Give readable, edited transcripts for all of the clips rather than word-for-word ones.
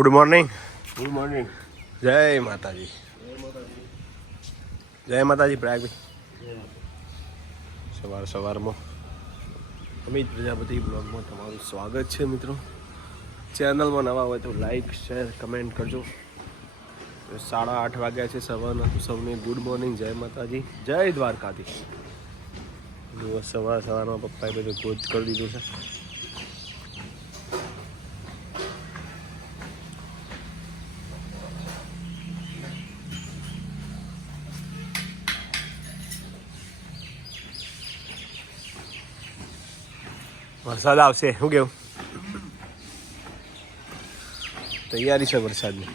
Good morning. Good morning. જય માતાજી. જય માતાજી પ્રયાગભાઈ. સવારમાં અમિત પ્રજાપતિ બ્લોગમાં તમારું સ્વાગત છે મિત્રો. ચેનલમાં નવા હોય તો લાઈક શેર કમેન્ટ કરજો. 8:30 વાગ્યા છે સવારના. તો સૌને ગુડ મોર્નિંગ, જય માતાજી, જય દ્વારકાધીશ. સવારમાં પપ્પાએ બધું ગોત કરી દીધું છે. વરસાદ આવશે, શું કેવું? તૈયારી છે વરસાદની.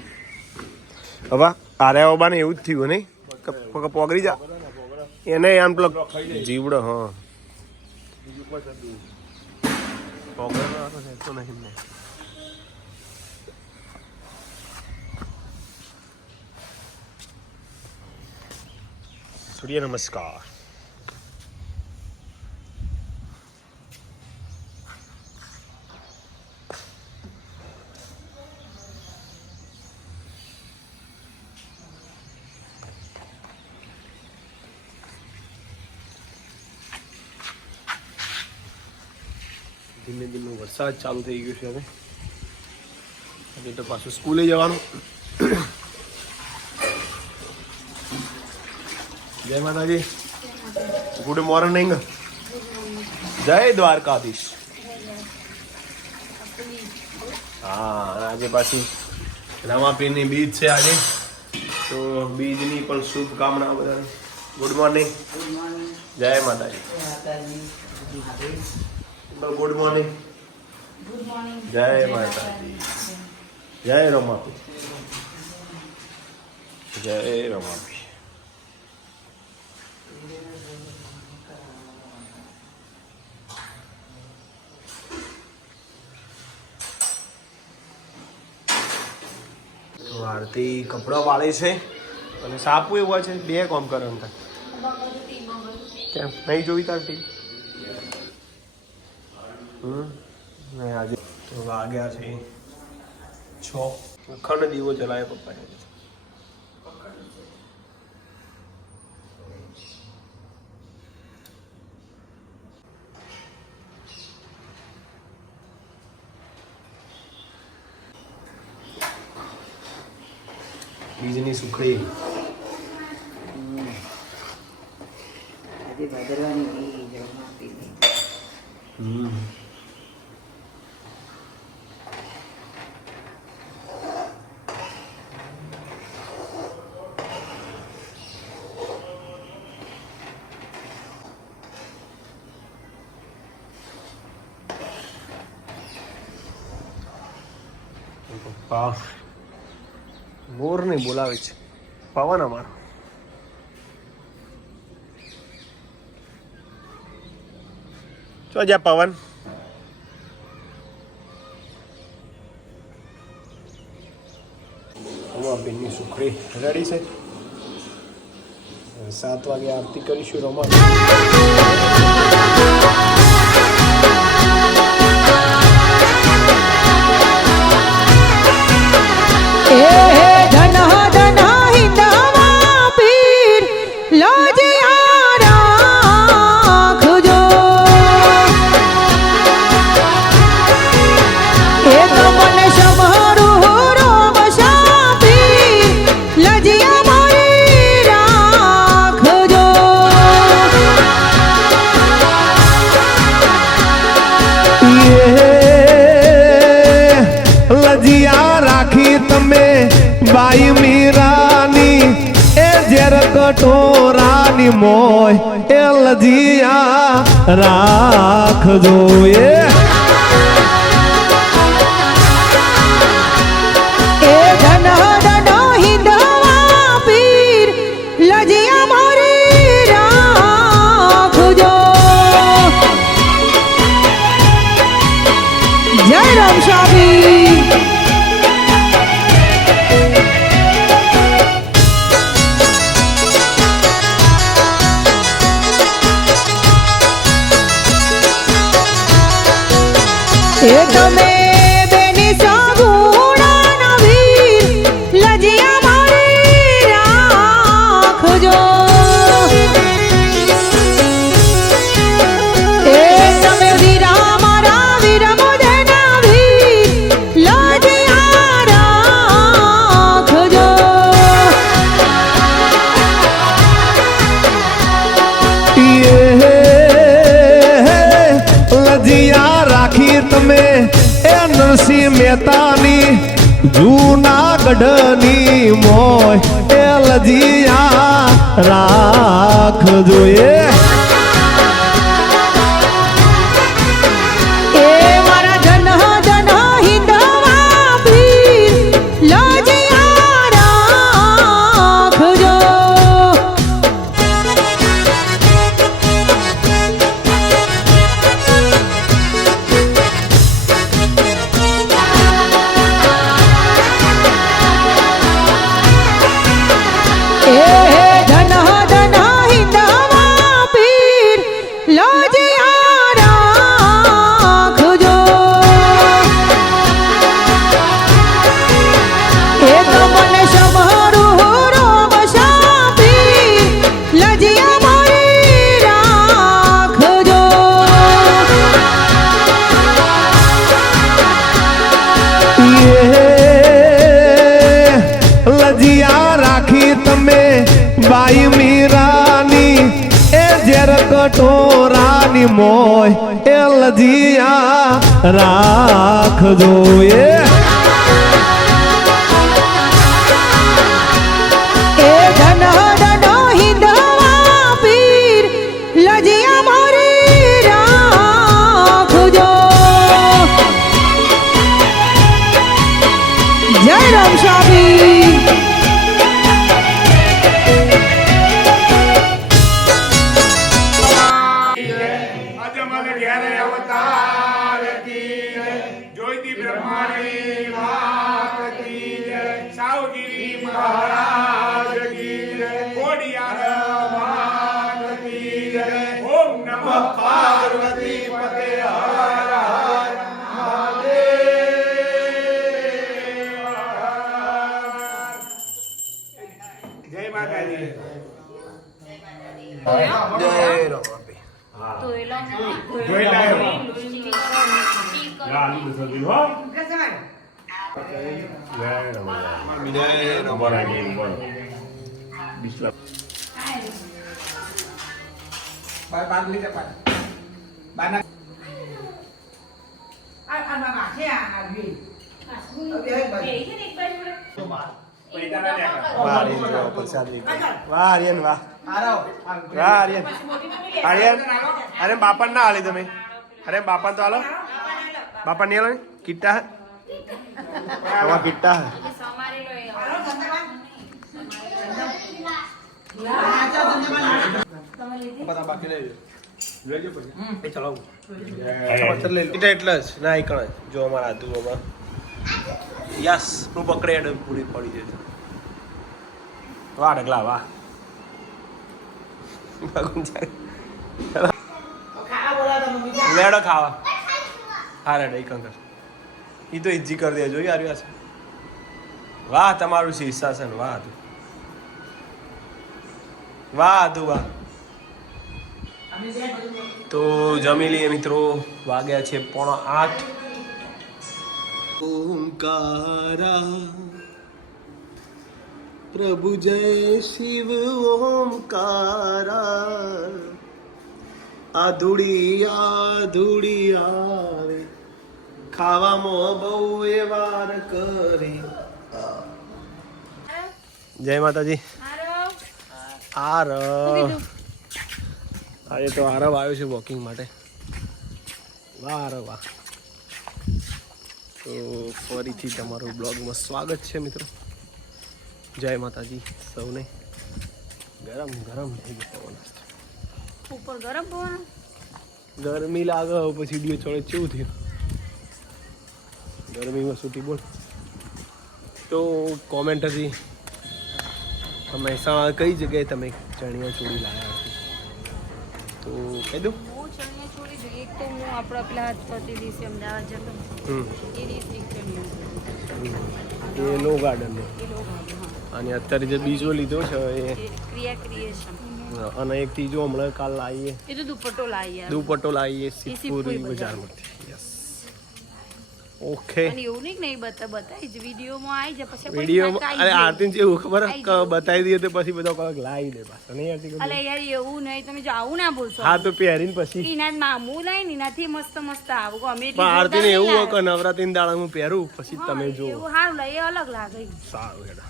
હવે આર્યા બાને એવું જ થયું નહીં, પોગરી જા એને આમ પેલો જીવડો. હા પોગડો નહીં ને. સૂર્ય નમસ્કાર. ધીમે ધીમે વરસાદ ચાલુ થઈ ગયો છે. હવે તો પાછું સ્કૂલે જવાનું. જય માતાજી, ગુડ મોર્નિંગ, જય દ્વારકાધીશ. હા, આજે પાછી રમાપીરની બીજ છે આજે, તો બીજની પણ શુભકામના બધાને. ગુડ મોર્નિંગ, જય માતાજી. ગુડ મોર્નિંગ, જય માતાજી, જય રમાપી, જય રમાપી. આરતી કપડા વાળે છે અને સાપુ એવા છે. બે કામ કરે એમ થાય. કેમ નહીં જોઈ તાર ટીમ? આજે તો વાગ્યા છે 6. અખંડ દીવો જલાય પપ્પાએ. બીજની સુખડી. પપ્પા મોરને બોલાવે છે. પવન અમારો. ચો જા પવન. બેનની સુખડી રેડી છે. 7 વાગે આરતી કરીશું. રમા બાઈ મીરાની એ ઝેર કટોરાની મોય એ લજિયા રાખજો. એ ધન ધન હિંદવા પીર લજિયા મારી રાખજો. જય રામ શાહી. તમે બેની સાગુણા તમે એ નરસિંહ મહેતાની જૂનાગઢની મોય એ લજિયા રાખજો એ મારા જન જન હિંદવા ભીર લજિયા રાખજો. લજિયા રાખી તમે બાઈ મીરાની એ ઝેર કટોરાની મોય એ લજિયા રાખજો એ ધન ધન હિંદવા પીર લજિયા મારી રાખજો. જય રામ સ્વામી. અરે બાપા ના હાલી તમે અરે બાપા તો હાલો બાપા નહીં હાલો કિટ્ટા કિટ્ટા એટલે જ ના એક જો અમારા આદુઓમાં યસ હું પકડે પૂરી પડી જાય વાહ ડગલા વાહ લેડો ખાવા હા રેડ એક અંકર એ તો ઇજી કરી દેજો યાર યાર વાહ તમારું શીર્ષાસન વાહ તું વાહ તું વાહ તો જમી લઈએ મિત્રો વાગ્યા છે 7:45 ઓમકારા પ્રભુ જય શિવ ઓમકારા આધુડી આવે ખાવામાં બહુ એ વાર કરે. જય માતાજી. આજે તો આરવ આવ્યો છે વોકિંગ માટે. વાહ આરવ વાહ. તો ફરીથી તમારું બ્લોગમાં સ્વાગત છે મિત્રો. જય માતાજી સૌને. ગરમ ગરમ થઈ ગયો નાસ્તો. ઉપર ગરમ પવન ગરમી લાગે પછી વિડીયો ચોળે કેવું થયું ગરમીમાં સૂટી બોલ. તો કોમેન્ટ હતી મહેસાણા કઈ જગ્યાએ તમે ચણિયા ચોળી લાવ્યા હતી તો કહી દઉં. હું ચણિયા ચોળી જોઈએ એક તો હું આપણા પેલા થતી દિવસે અમદાવાદ જતો એ રીતની ચણિયા એ લો ગાર્ડનનો એ લોકો અને અત્યારે જે બીજો લીધો છે એ ક્રિયા ક્રિએશન અને એક ત્રીજો હમણાં કાલ લાવીએ એ તો દુપટ્ટો લાવી યાર દુપટ્ટો લાવીએ સિદ્ધપુરી સિદ્ધપુરી બજારમાંથી. યસ ઓકે અને એવું નહીં બતાવી જ વિડીયોમાં આવી જાય પછી વિડીયોમાં અરે આરતી જેવું ખબર બતાવી દઈએ તો પછી બધો કલર લાવી દે પાછો નહીં આરતી અલે યાર એવું નહીં તમે જો આવું ના બોલશો હા તો પહેરીને પછી એના મામું લઈને એનાથી મસ્ત આવું અમે પણ આરતી ને એવું હોય કે નવરાત્રી દાડા હું પહેરું પછી તમે જો એવું સારું લાગે અલગ લાગે સારું હેડા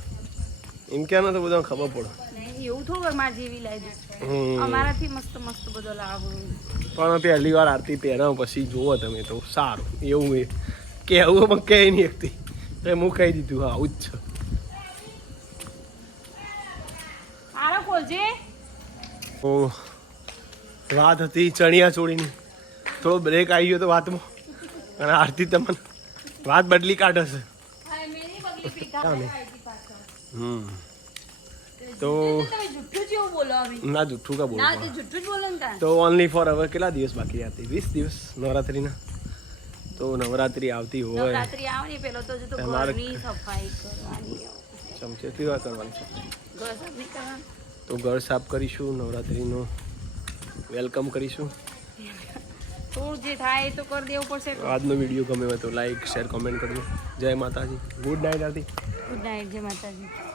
એમ ક્યાં તો બધા ખબર પડે નહીં એવું થોડું માર જેવી લાવી દે અમારાથી મસ્ત બધો લાવો પણ પહેલી વાર આરતી પહેરાવ પછી જુઓ તમે તો સારું એવું એ કહેવું પણ કહે નહીં એકતી તો હું કહી દીધું હા આવું જ છે આરો ખોલજે ઓ વાત હતી ચણિયા ચોળીની થોડો બ્રેક આવી ગયો તો વાતમાં અને આરતી તમને વાત બદલી કાઢે છે તો તમે જુઠ્ઠું જેવું બોલો હવે ના જુઠ્ઠું કા ના બોલો તો જુઠ્ઠું જ બોલો ને તાર તો ઓનલી ફોર હવે કેટલા દિવસ બાકી હતી 20 દિવસ નવરાત્રીના તો નવરાત્રી આવતી હોય નવરાત્રી આવે ને પેલો તો જો તો ઘરની સફાઈ કરવાની ચમચેથી વાર કરવાની છે ઘર સાફ નહીં કરવાનું તો ઘર સાફ કરીશું નવરાત્રીનું વેલકમ કરીશું થોડું જે થાય એ તો કરી દેવું પડશે આજનો વિડીયો ગમે હોય તો લાઈક શેર કોમેન્ટ કરજો જય માતાજી ગુડ નાઇટ આરતી ગુડ નાઇટ જય માતાજી